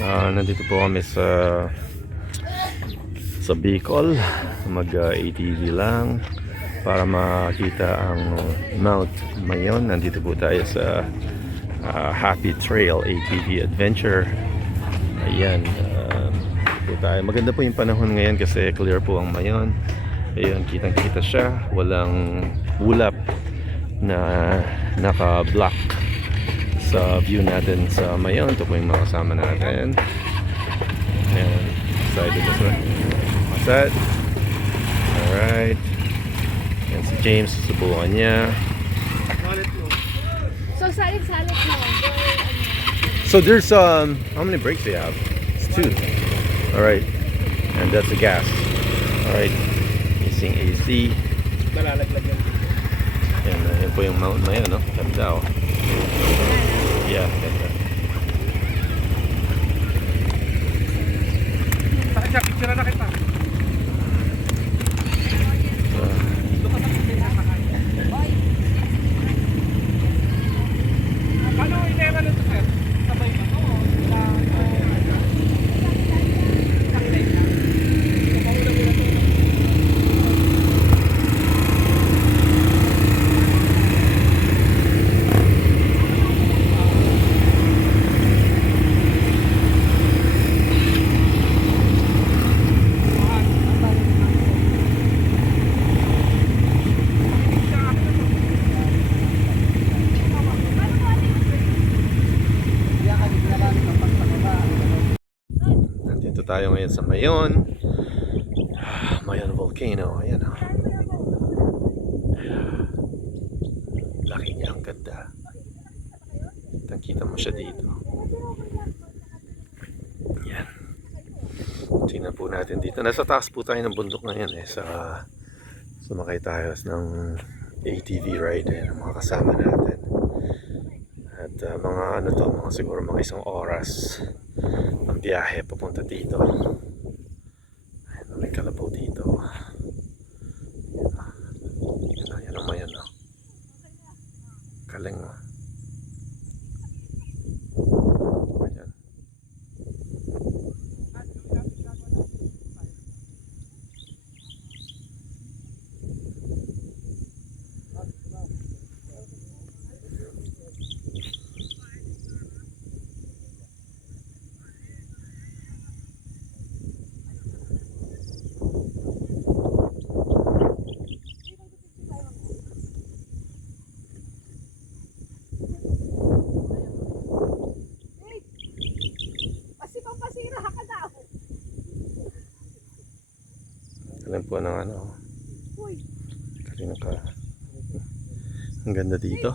Nandito po kami sa Bicol. Mag-ATV lang para makita ang Mount Mayon. Nandito po tayo sa Happy Trail ATV Adventure. Ayan, po tayo. Maganda po yung panahon ngayon kasi clear po ang Mayon. Ayan, kitang-kita siya. Walang ulap na naka-block sa view natin sa Mayon. Ito po yung mga kasama natin. Ayan, excited na sila. Set. Alright. Ayan si James, susubukan niya. So salit-salit mo. So there's how many brakes do you have? It's 2. Alright. And that's the gas. Alright. Using AC. Nalalaglag yan. Yan po yung Mount Mayon, no? Ganda, oh. Yeah, ganda. Bakit siya? Picture na kita. Paano i-level ito, sir? Sabay ba ito? Nandito tayo ngayon sa Mayon. Mayon Volcano. Ayan, oh. Laki niya, ang ganda. Kita mo siya dito. Ayan. Tingnan po natin dito. Nasa taas po tayo ng bundok ngayon sumakay tayo ng ATV ride. Ayan, ang mga kasama natin. At mga siguro mga 1 oras ang biyahe papunta dito. Ayan, may kalabaw dito. Yan ang Mayon, no? Galing, no? Ayan. Alam po ng kanina ka. Ang ganda dito.